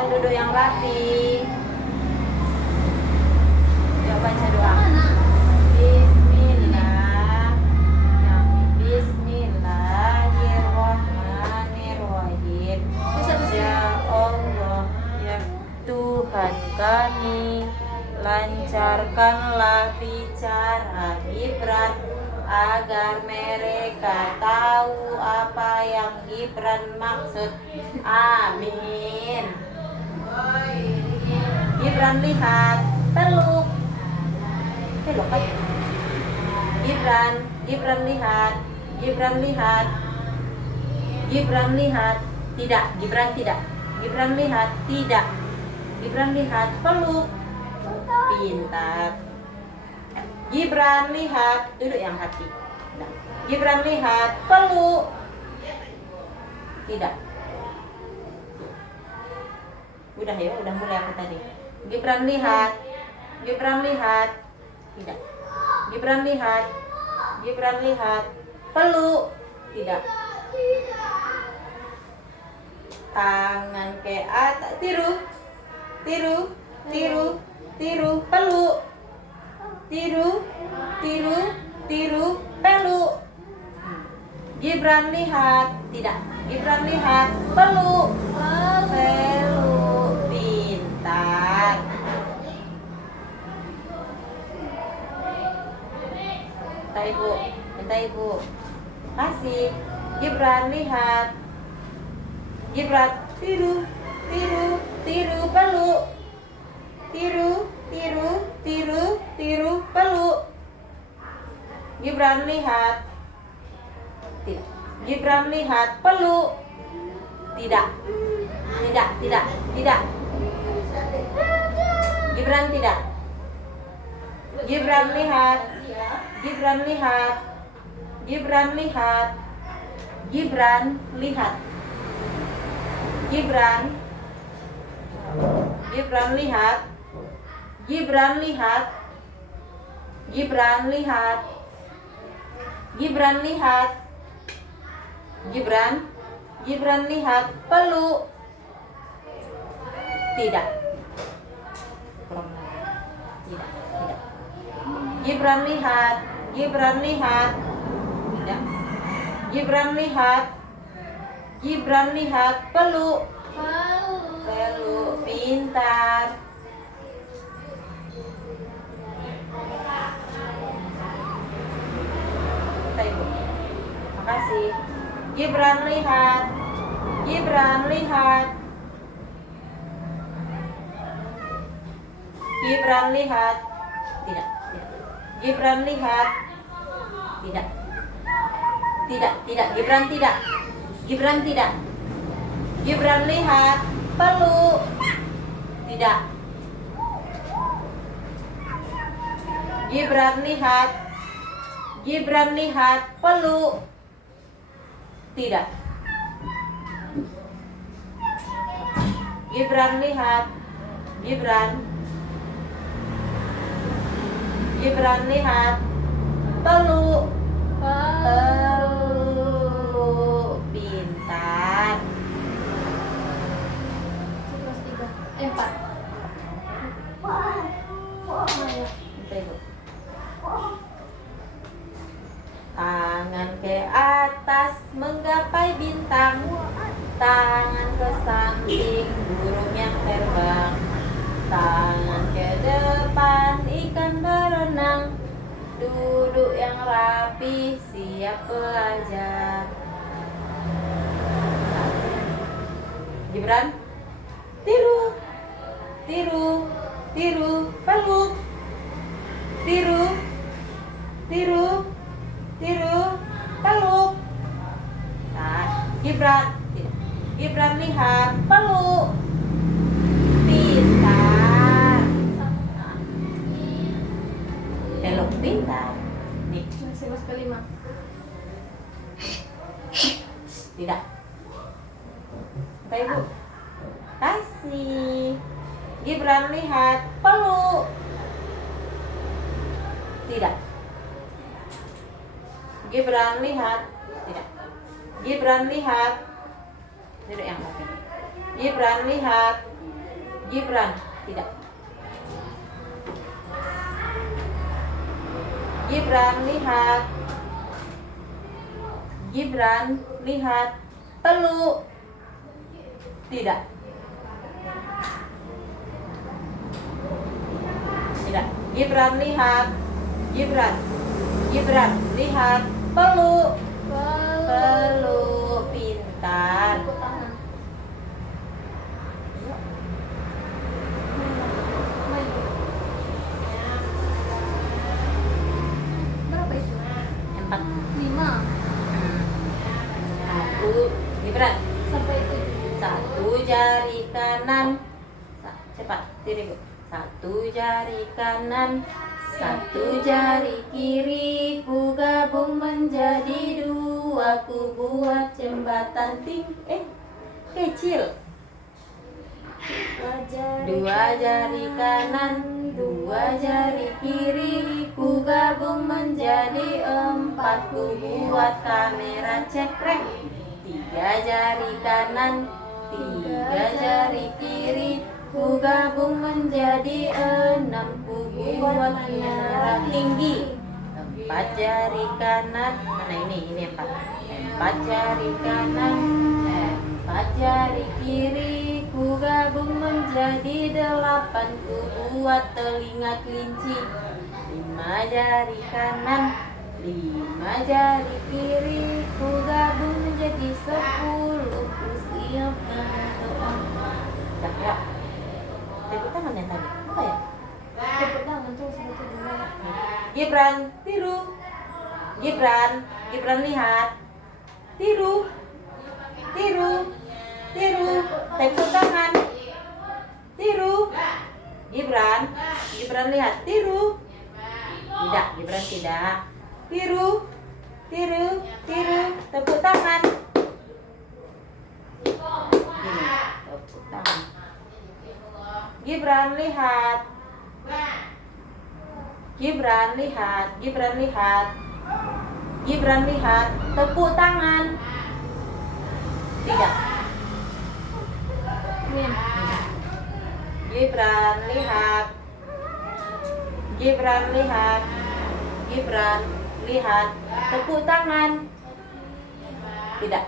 Gibran duduk yang rapi. Yuk baca doa. Bismillah. Bismillahirrahmanirrahim. Ya Allah, ya Tuhan kami, lancarkanlah bicara Gibran agar mereka tahu apa yang Gibran maksud. Amin. Gibran lihat, peluk. Peluk kan? Gibran lihat. Gibran lihat. Gibran lihat. Tidak, Gibran tidak. Gibran lihat, tidak. Gibran lihat, peluk. Pintar. Gibran lihat, duduk yang hati. Nah. Gibran lihat, peluk. Tidak. Udah ya, udah mulai aku tadi. Gibran lihat. Gibran lihat. Tidak. Gibran lihat. Gibran lihat, peluk. Tidak. Tangan ke atas, tiru. Tiru, tiru, tiru, peluk. Tiru, tiru, tiru, peluk. Gibran lihat, tidak. Gibran lihat, peluk. Peluk, pintar. Minta ibu, minta ibu. Kasih. Gibran lihat. Gibran, tiru, tiru, tiru, peluk. Tiru, tiru, tiru, tiru, peluk. Gibran lihat. Tidak. Gibran lihat, peluk. Tidak. Tidak, tidak, tidak. Gibran tidak. Gibran lihat. Gibran lihat. Gibran lihat. Gibran lihat. Gibran. Gibran lihat. Gibran lihat. Gibran lihat. Gibran lihat. Gibran. Gibran lihat, peluk. Tidak. Tidak, tidak. Gibran lihat. Gibran lihat. Tidak. Gibran lihat. Gibran lihat, peluk. Peluk, pintar. Kita ibu. Makasih. Gibran lihat. Gibran lihat. Gibran lihat. Tidak, tidak. Gibran lihat. Tidak. Tidak, tidak. Gibran tidak. Gibran tidak. Gibran lihat, peluk. Tidak. Gibran lihat. Gibran lihat, peluk. Tidak. Gibran lihat. Gibran. Gibran lihat, peluk. Peluk, pintar. Empat. Tangan ke atas menggapai bintang, tangan ke samping burung yang terbang, tangan ke depan ikan berenang, duduk yang rapi siap belajar. Gibran, tiru, tiru, tiru, peluk. Tiru, tiru, tiru, peluk. Nah, Gibran, Gibran lihat, peluk. Pintar. Nah. Peluk pintar. Nih, Masih mas kelima. tidak. Kita ibu. Kasih. Gibran lihat, peluk. Tidak. Gibran lihat. Tidak. Gibran lihat. Duduk yang rapi. Gibran lihat. Gibran, tidak. Gibran, lihat. Gibran, lihat. Peluk. Tidak. Tidak. Gibran, lihat. Gibran. Gibran, lihat. Peluk. Peluk. Pintar. Tepuk tangan. Berapa itu? 4. 5. Satu. Gibran. Sampai 7. Satu jari kanan. Cepat. Diri, Bu. Satu jari kanan. Satu jari kiri, ku gabung menjadi 2, ku buat jembatan kecil. 2 jari kanan, 2 jari kiri, ku gabung menjadi 4, ku buat kamera cekrek. 3 jari kanan, 3 jari kiri, ku gabung menjadi 6, ku buat menara tinggi. 4 jari kanan, mana ini 4. 4 jari kanan, 4 jari kiri, ku gabung menjadi 8, ku buat telinga kelinci. 5 jari kanan, 5 jari kiri, ku gabung menjadi 10, ku siap berdoa. Dah ya. Tepuk tangan yang tadi, apa ya? Tepuk tangan tuh satu dua. Gibran, tiru. Gibran, Gibran lihat. Tiru. Tiru. Tiru. Tepuk tangan. Tiru. Gibran, Gibran lihat. Tiru. Tidak, Gibran tidak. Tiru. Tiru. Tiru. Tepuk tangan. Gini, tepuk tangan. Gibran lihat. Gibran lihat. Gibran lihat. Gibran lihat. Tepuk tangan. Tidak. Min. Gibran lihat. Gibran lihat. Gibran lihat. Tepuk tangan. Tidak.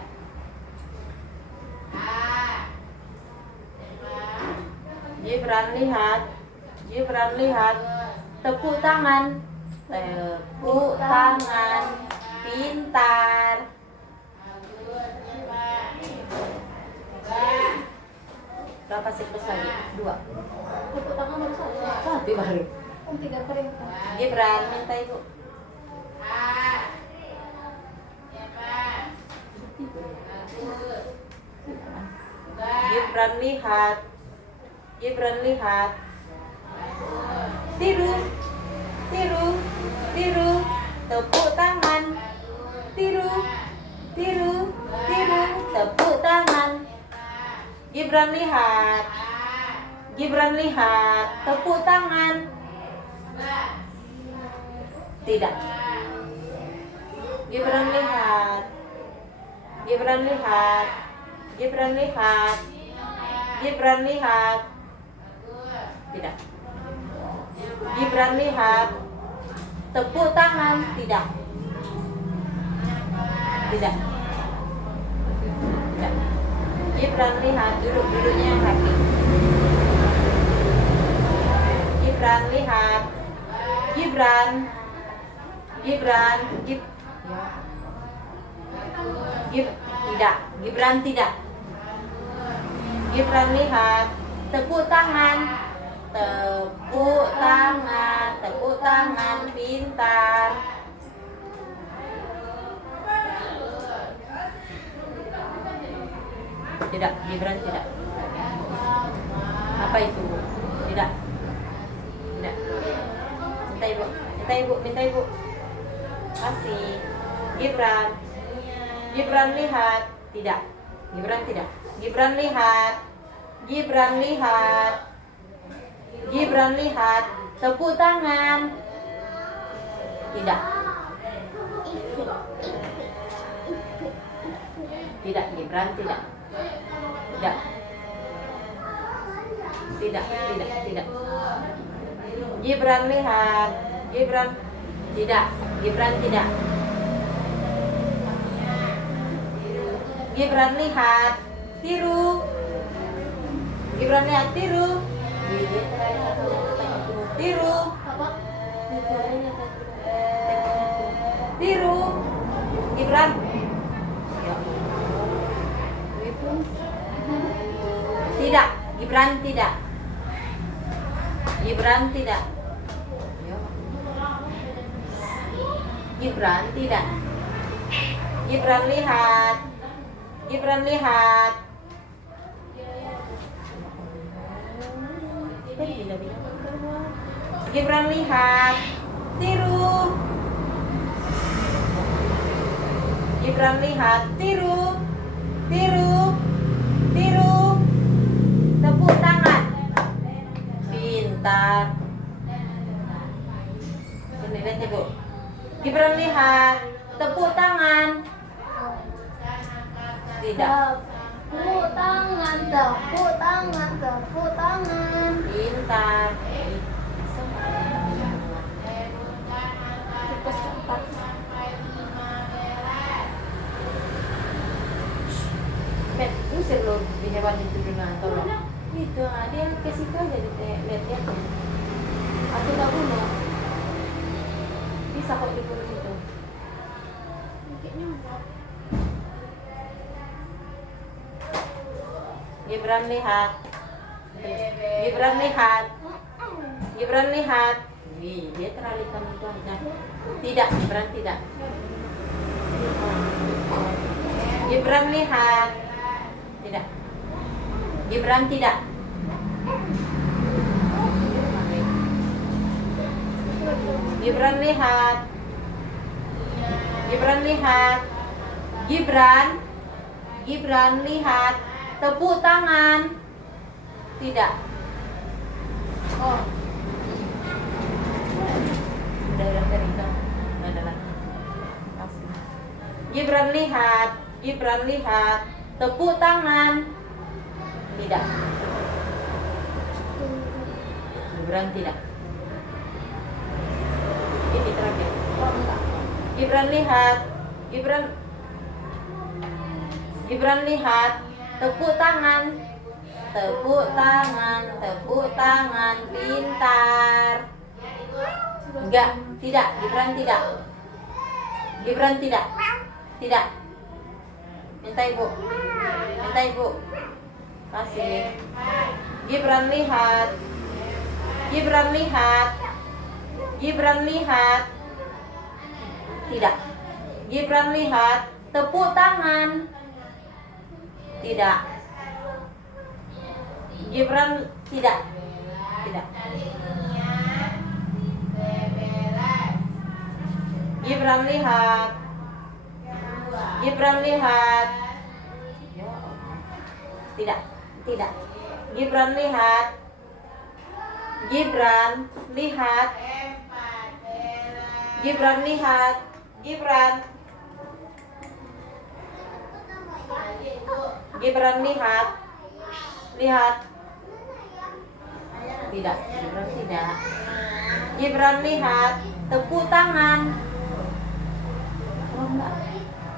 Gibran lihat. Gibran lihat. Tepuk tangan. Tepuk tangan. Pintar. Berapa siklus lagi? 2. Tepuk tangan baru 1. 1 baru. 3 perintah. Gibran, minta ibu. Gibran lihat. Gibran lihat. Tiru. Tiru. Tiru. Tepuk tangan. Tiru. Tiru. Tiru. Tepuk tangan. Gibran lihat. Gibran lihat. Tepuk tangan. Tidak. Gibran lihat. Gibran lihat. Gibran lihat. Gibran lihat. Tidak. Gibran lihat. Tepuk tangan. Tidak. Tidak. Tidak. Gibran lihat. Duduknya yang rapi. Gibran lihat. Gibran. Gibran. Tidak. Gibran tidak. Gibran lihat. Tepuk tangan. Tepuk tangan. Tepuk tangan. Pintar. Tidak. Gibran tidak. Apa itu? Tidak. Tidak. Minta ibu. Minta ibu. Minta ibu. Kasih. Gibran. Gibran lihat. Tidak. Gibran tidak. Gibran lihat. Gibran lihat. Gibran lihat. Tepuk tangan. Tidak. Tidak. Gibran tidak. Tidak. Tidak. Gibran lihat. Gibran tidak. Gibran tidak. Gibran lihat. Tiru. Gibran lihat tiru. Tiru. Apa? Videonya tadi. Tiru. Gibran. Tidak. Gibran tidak. Gibran tidak. Gibran tidak. Gibran lihat. Gibran lihat. Gibran lihat. Tiru. Gibran lihat. Tiru. Tiru. Tiru. Tepuk tangan. Pintar. Ini lihat ya, Bu. Gibran lihat. Tepuk tangan. Tidak. Tepuk tangan, tepuk tangan, tepuk tangan. Pintar. Tikus keempat. Bet, usir lo hewan itu dengan tolong. Itu, dia ke situ aja lihat-lihatnya. Aku tak bunuh. Bisa kok dibunuh itu. Kayaknya enggak. Gibran lihat. Gibran lihat. Gibran lihat. Wih, dia terlalu hitam itu aja. Tidak, Gibran tidak. Gibran lihat. Tidak. Gibran tidak. Gibran lihat. Gibran lihat. Gibran. Gibran lihat. Tepuk tangan. Tidak. Oh, Udah dari itu. Nggak ada lagi. Langsung. Gibran lihat. Gibran lihat. Tepuk tangan. Tidak. Gibran tidak. Ini terakhir. oh enggak. Gibran lihat. Gibran. Gibran lihat. Tepuk tangan. Tepuk tangan. Tepuk tangan. Pintar. Enggak. Tidak. Gibran tidak. Gibran tidak. Tidak. Minta ibu. Minta ibu. Kasih. Gibran lihat. Gibran lihat. Gibran lihat. Tidak. Gibran lihat. Tepuk tangan. Tidak. Gibran tidak. Tidak. Gibran lihat. Gibran lihat. Tidak. Tidak. Gibran lihat. Gibran lihat. Gibran lihat. Gibran. Gibran lihat. Lihat. Tidak. Gibran tidak. Gibran lihat. Tepuk tangan. Oh, enggak.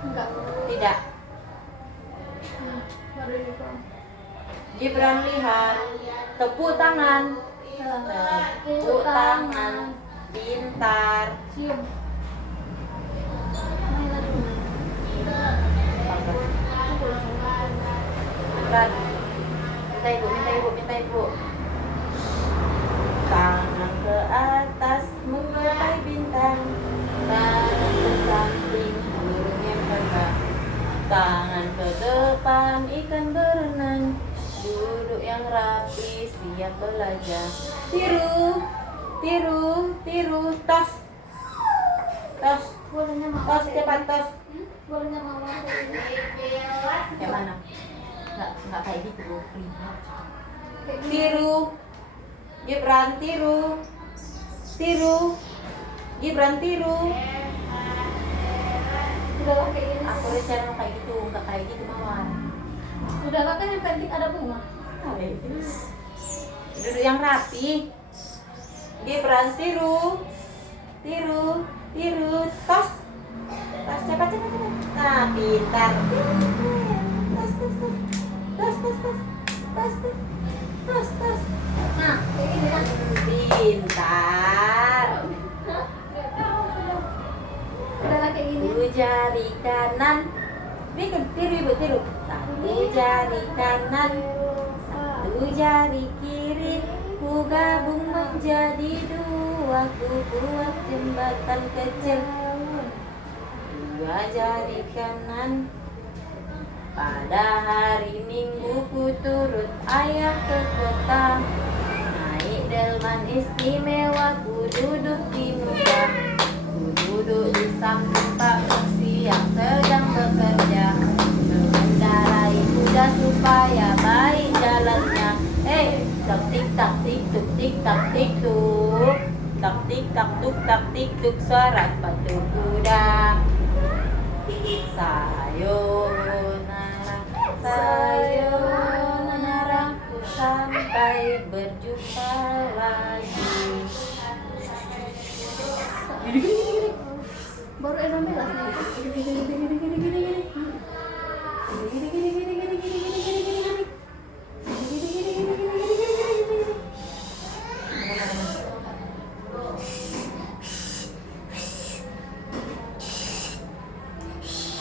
Enggak. Tidak. Baru itu. Gibran lihat. Tepuk tangan. Tepuk tangan. Pintar. Cium. Main lagi. Gibran. Minta ibu, minta ibu, minta ibu. Tangan ke atas menggapai bintang. Tangan ke samping burung yang terbang. Tangan ke depan ikan berenang. Duduk yang rapi siap belajar. Tiru, tiru, tiru. Tos, tos, Bolehnya mama. tos cepat tos. Bolehnya mama. Yang mana? Nggak kayak gitu Bu. Kayak gini. Tiru. Gibran tiru. Tiru. Gibran tiru. Udah lah kayak gini. Aku rencana mau kayak gitu, nggak kayak gitu Mawar. Udah lah kan yang penting ada bunga. Duduk yang rapi. Gibran tiru. Tiru. Tos. Tos cepat. Nah, pintar. Tos. Nah, kayak gini kan. Pintar. Udah kayak gini. Satu jari kanan. Bikin tiru ibu tiru. Satu jari kanan. Satu jari kiri. Ku gabung menjadi dua. Ku buat jembatan kecil. Dua jari kanan. Pada hari Minggu ku turut ayah ke kota. Naik delman istimewa, ku duduk di muka. Ku duduk di samping Pak Muksi yang sedang bekerja. Mengendarai kuda supaya baik jalannya. Tak tik tak tik tuk tik tak tik tuk. Tak tik tak tuk tak tik tuk, suara sepatu kuda. Sayonara, ku sampai berjumpa lagi. Baru Edon belas nih.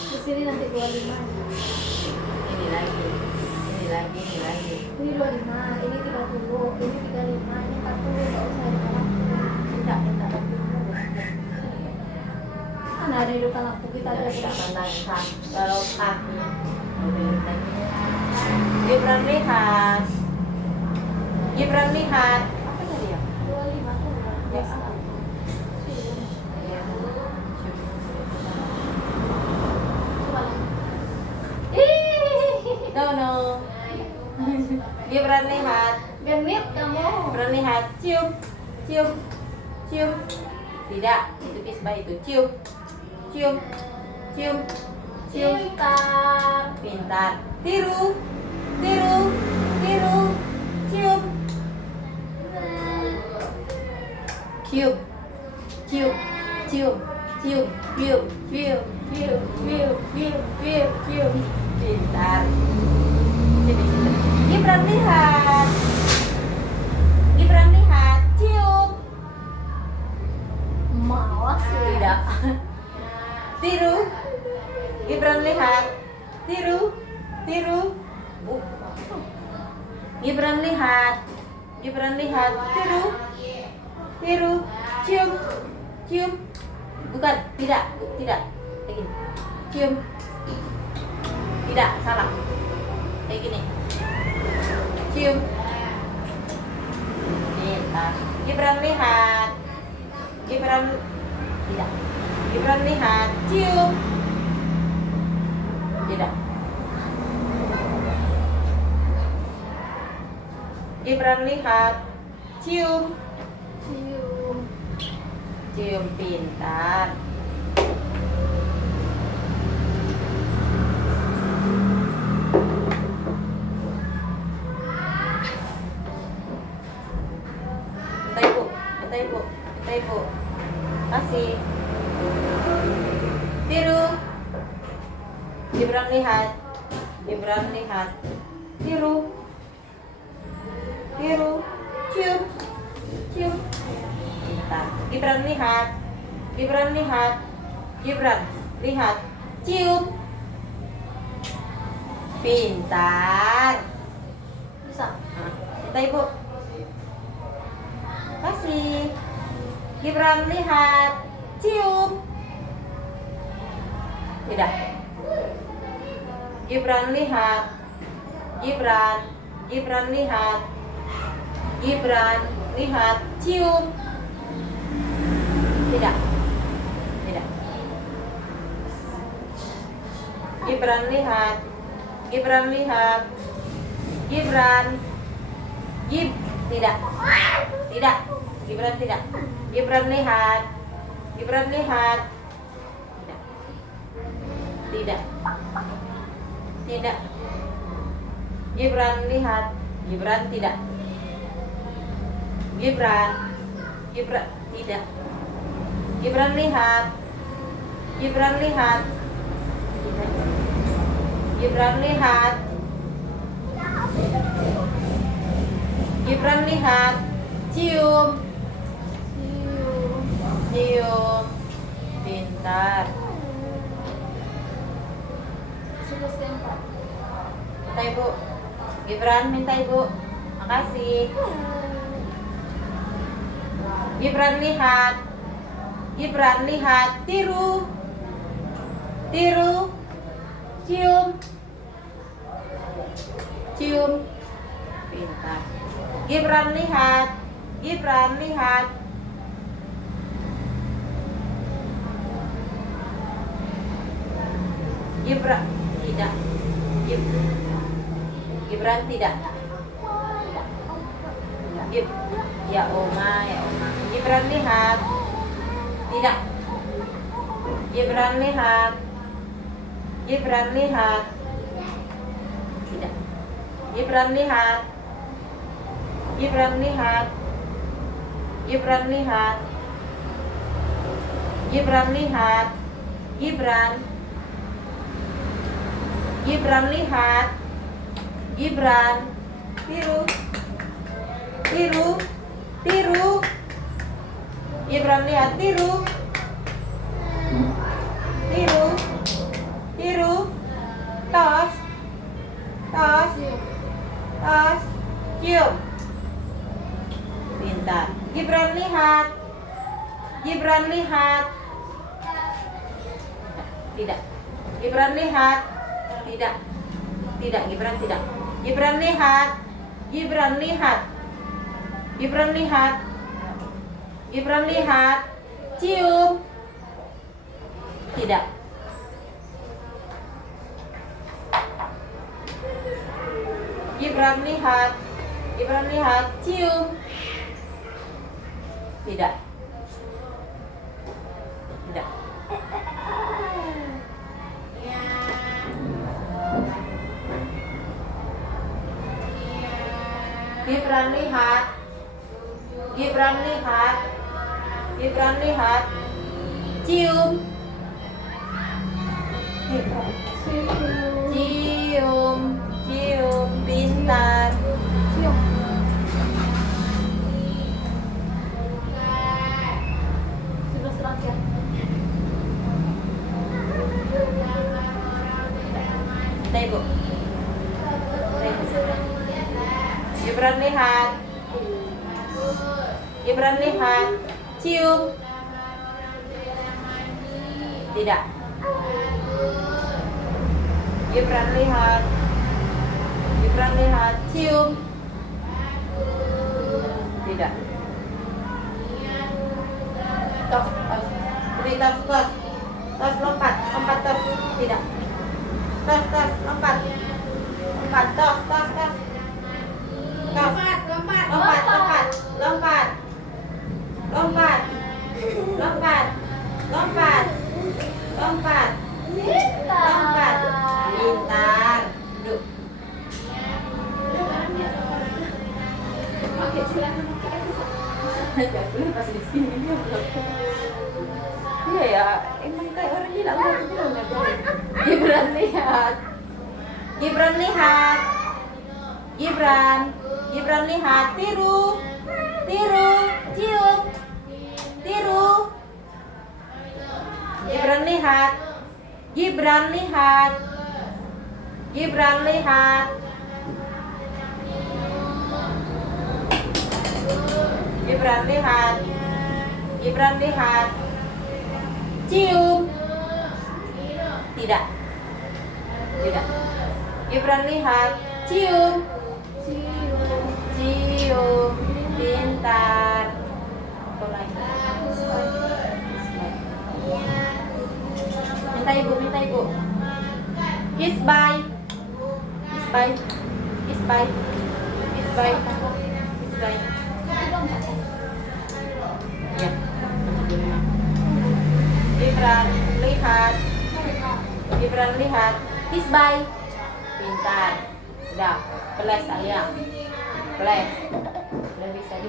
Di sini nanti 25. Ini lagi. Ini 25, ini 30, ini 35, ini 40, nggak usah Tidak. kan ada di depan lampu kita ada. Kalau kaki. Gibran lihat. Apa tadi ya? 25 tuh biasa. Coba lagi. No. Gibran lihat. Genit kamu. Gibran lihat. Cium. Tidak, itu pisma itu. Cium. Pintar. Tiru. Cium. Pintar. Sini. Gibran lihat. Cium. Malas sih. Tidak. Tiru. Gibran lihat. Tiru. Gibran lihat. Tiru. Cium. Bukan, tidak. Kayak gini. Cium. Tidak, salah. Kayak gini. Cium. Pintar. Gibran lihat. Tidak. Gibran lihat. Cium. Tidak. Gibran lihat. Cium. Pintar. Bentar ibu. Kasih. Tiru. Gibran lihat. Tiru. Cium. Pintar. Gibran lihat. Cium. Pintar. Bisa. Bentar ibu. Kasih. Gibran lihat. Cium. Tidak. Gibran lihat. Cium. Tidak. Gibran lihat. Tidak. Gibran tidak. Gibran lihat. Tidak. Gibran lihat. Gibran tidak. Gibran. Gibran tidak. Gibran lihat. Gibran lihat. Tidak. Gibran lihat. Gibran lihat. Cium. Cium. Pintar. Sudah setempat. Minta ibu. Gibran minta ibu. Makasih. Gibran lihat. Gibran lihat. Tiru. Tiru. Cium. Cium. Pintar. Gibran lihat. Gibran lihat. Gibran tidak. Gibran tidak. Ya Oma, ya Oma. Gibran lihat. Tidak. Gibran lihat. Gibran lihat. Tidak. Gibran lihat. Gibran lihat. Gibran lihat. Gibran lihat. Gibran. Gibran lihat. Gibran. Tiru. Tiru. Tiru. Gibran lihat. Tiru. Tiru. Tiru. Tos. Tos. Tos. Cium. Pintar. Gibran lihat. Gibran lihat. Tidak. Gibran lihat. Tidak. Tidak. Gibran tidak. Gibran lihat. Gibran lihat. Gibran lihat. Gibran lihat. Cium. Tidak. Gibran lihat. Gibran lihat. Cium. Tidak. Tidak. Gibran lihat. Gibran lihat. Gibran lihat. Cium. Cium. Cium. Pintar. Cium. Sudah terakhir. Minta ibu. Gibran lihat. Gibran lihat. Cium. Tidak. Gibran lihat. Gibran lihat. Cium. Tidak. Tos, tos. Beri tos, tos. Tos, lompat. Lompat, tos. Tidak. Tos, tos, lompat. Lompat, tos, tos, tos. Tos. Lompat. Lompat, lompat. Lompat. Lompat. Lompat. Lompat. Lompat. Lompat. Pintar. Duduk. Oke, silakan. Gak boleh pas di sini dia belum. Iya ya, emang kayak orang gila udah bilang gak boleh. Gibran lihat. Gibran lihat. Gibran. Gibran lihat. Tiru. Tiru. Cium. Tiru. Gibran lihat. Gibran lihat. Gibran lihat. Gibran lihat. Gibran lihat. Cium. Tidak. Tidak. Gibran lihat. Cium. Cium. Pintar. Apa lagi? Minta ibu, minta ibu. Kiss bye. Kiss bye. Kiss bye. Kiss bye. Kiss bye. Ya. Gibran lihat. Gibran lihat. Kiss bye. Pintar. Sudah. Peles Alia. Peles. Udah bisa di.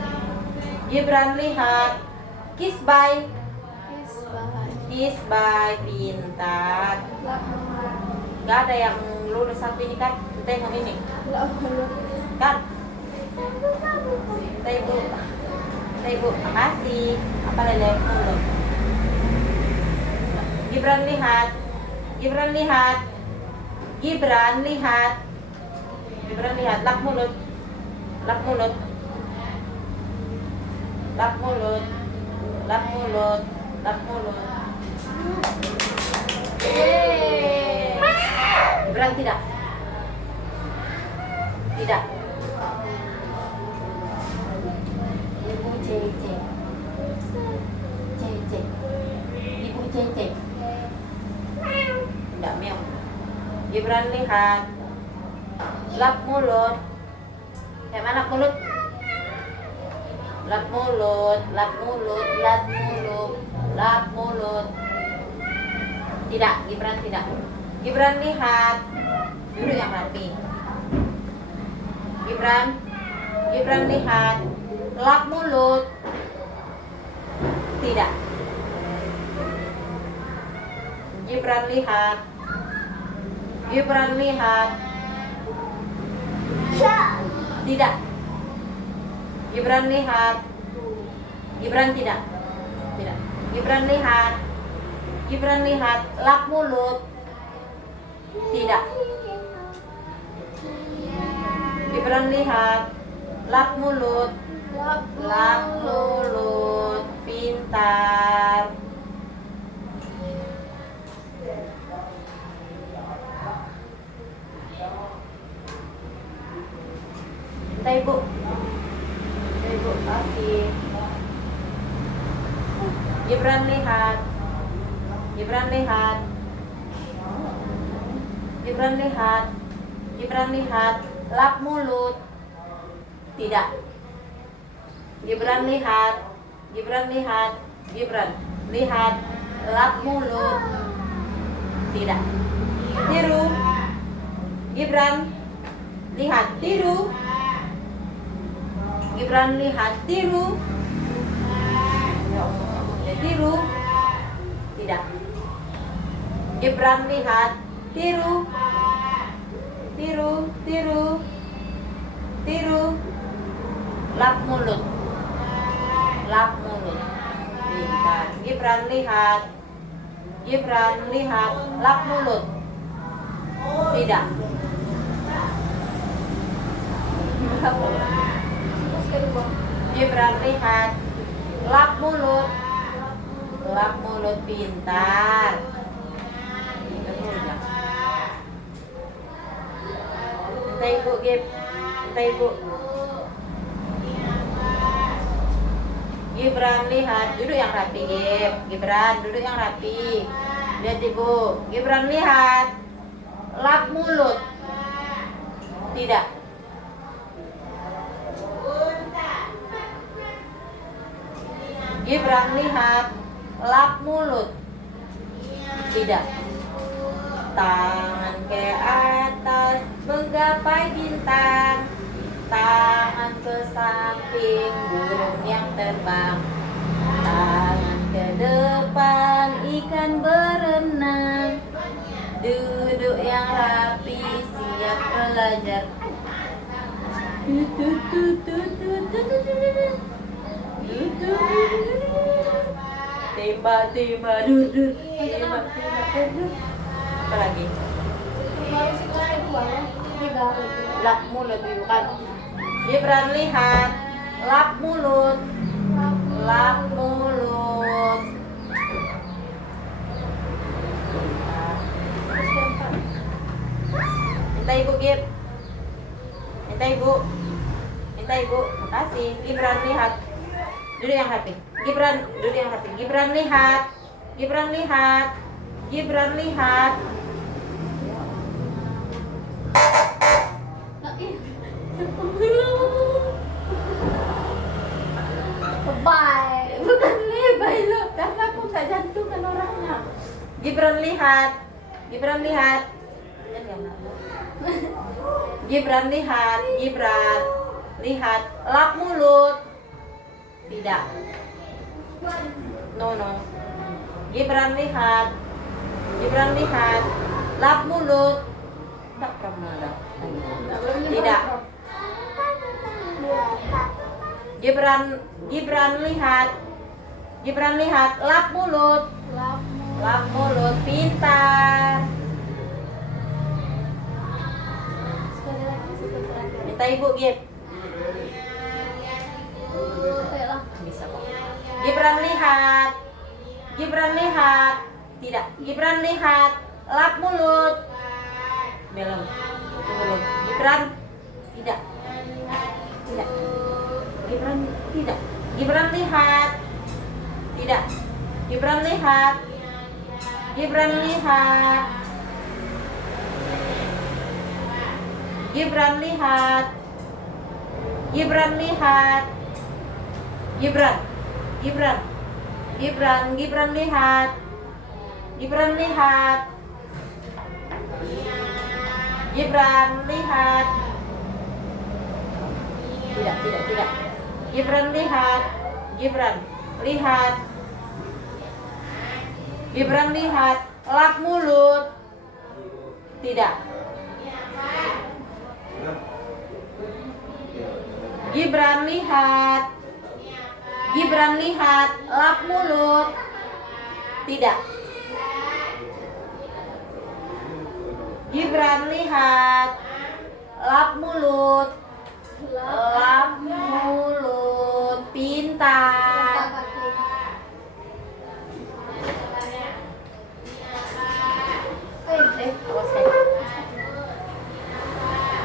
Gibran lihat. Kiss by. Kiss by. Kiss by. Pintar. Lap mulut. Gak ada yang lulus satu ini kan? Tengok ini Lap mulut. kan? Ibu. Ibu, makasih. Apa lele mulut? Gibran lihat. Gibran lihat. Gibran lihat. Gibran lihat. Lap mulut. Lap mulut. Lap mulut. Lap mulut. Lap mulut. Gibran tidak. Tidak. Ibu Cece. Cece. Ibu Cece. Tidak meong. Gibran lihat. Lap mulut. Kayak mana mulut? Lap mulut, lap mulut, lap mulut, lap mulut. Tidak, Gibran tidak. Gibran lihat. Duduk yang rapi. Gibran. Gibran lihat. Lap mulut. Tidak. Gibran lihat. Gibran lihat. Tidak. Gibran lihat. Gibran tidak. Tidak. Gibran lihat. Gibran lihat. Lap mulut. Tidak. Gibran lihat. Lap mulut. Lap mulut. Pintar. Minta ibu. Ibu kasih. Gibran lihat. Gibran lihat. Gibran lihat. Gibran lihat. Lap mulut. Tidak. Gibran lihat. Gibran lihat. Gibran lihat. Lap mulut. Tidak. Tiru. Gibran lihat. Tiru. Gibran lihat. Tiru. Tiru. Tidak. Gibran lihat. Tiru. Tiru. Tiru. Tiru. Lap mulut. Lap mulut. Pintar. Gibran lihat. Gibran lihat. Lap mulut. Tidak. Gibran lihat. Lap mulut. Lap mulut. Pintar. Minta ibu, Gib. Minta ibu. Gibran lihat. Duduk yang rapi, Gib. Gibran duduk yang rapi. Lihat ibu. Gibran lihat. Lap mulut. Tidak. Gibran lihat. Lap mulut. Tidak. Tangan ke atas menggapai bintang. Tangan ke samping burung yang terbang. Tangan ke depan ikan berenang. Duduk yang rapi siap belajar. Tiba-tiba duduk. Tiba-tiba duduk. Apa lagi? Lap mulut dulu kan. Gibran lihat. Lap mulut. Lap mulut. Minta ibu, Gib. Minta ibu. Minta ibu. Makasih. Gibran lihat. Duduk yang rapi. Gibran duduk yang rapi. Gibran lihat. Gibran lihat. Gibran lihat. Bye. Bukan lebay lo, karena aku gak jantungan orangnya. Gibran lihat. Gibran lihat. Gibran lihat. Gibran lihat. Lap mulut. Tidak. No. Gibran lihat. Gibran lihat. Lap mulut. Tak pernah. Tidak. Gibran lihat. Gibran lihat. Lap mulut. Lap mulut. Pintar. Sekali lagi sekali terakhir. Minta ibu Gib. Ayolah. Bisa kok. Gibran lihat. Gibran lihat. Tidak. Gibran lihat. Lap mulut. Belum. Itu belum. Gibran. Tidak. Tidak. Gibran tidak. Gibran lihat. Tidak. Gibran lihat. Gibran lihat. Gibran lihat. Gibran lihat. Gibran. Gibran. Gibran. Gibran lihat. Gibran lihat. Gibran lihat. Tidak. Gibran lihat. Gibran lihat. Gibran lihat. Lap mulut. Tidak. Gibran lihat. Gibran lihat. Lap mulut. Tidak. Gibran lihat. Lap mulut. Lap mulut. Pintar.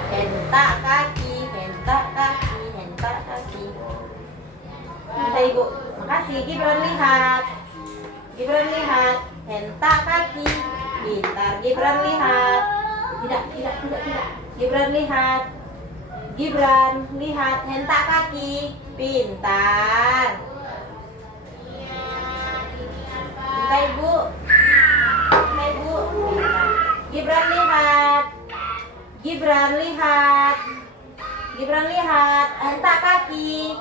Hentak kaki. Hentak kaki. Hentak kaki. Minta ibu. Makasih. Gibran lihat. Gibran lihat. Hentak kaki. Pintar. Gibran lihat. Tidak. Gibran lihat. Gibran lihat. Hentak kaki. Pintar. Minta ibu. Minta ibu. Pintar. Gibran lihat. Gibran lihat. Gibran lihat. Hentak kaki.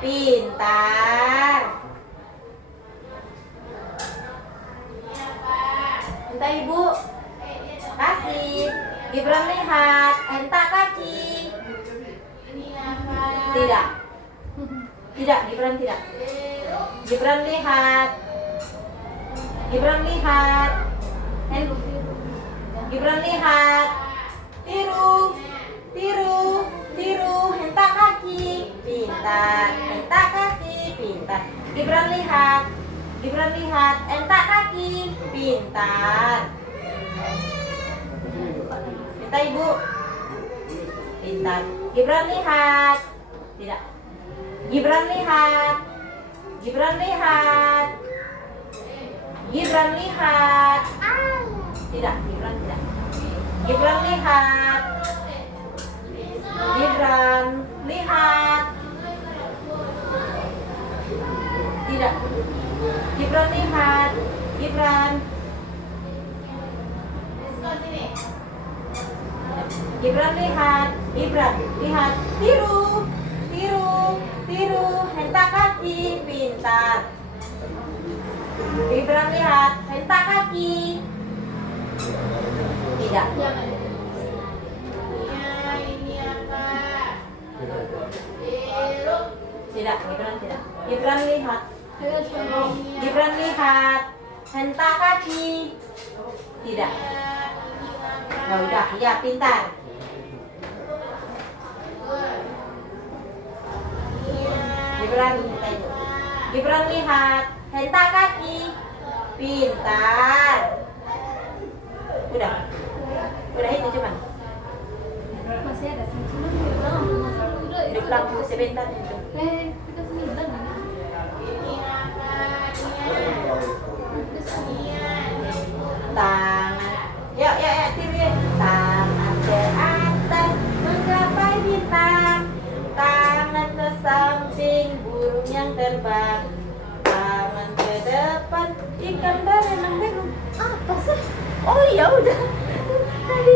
Pintar. Minta ibu. Kasih. Gibran lihat. Hentak kaki. Tidak. Gibran tidak. Gibran lihat. Gibran lihat. Gibran lihat. Tiru. Hentak kaki. Pintar. Hentak kaki. Pintar. Gibran lihat. Gibran lihat. Hentak kaki. Pintar. Minta ibu. Pintar. Gibran lihat. Tidak. Gibran lihat. Gibran lihat. Gibran lihat. Tidak. Gibran tidak. Gibran lihat. Gibran lihat. Tidak. Gibran lihat. Gibran. Gibran lihat. Gibran lihat. Tiru. Hentak kaki. Pintar. Gibran lihat. Hentak kaki. Tidak. Tidak. Gibran tidak. Gibran lihat. Gibran lihat. Hentak kaki. Tidak. Ya udah, ya pintar. Gibran lihat. Hentak kaki. Pintar. Udah itu cuman. Masih ada sih. Diulang dulu sebentar itu. Kita 9 nih. Tangan. Yuk, tiru. Tangan ke atas menggapai bintang. Tangan ke samping burung yang terbang. Tangan ke depan ikan berenang. Apa sih? Oh ya udah.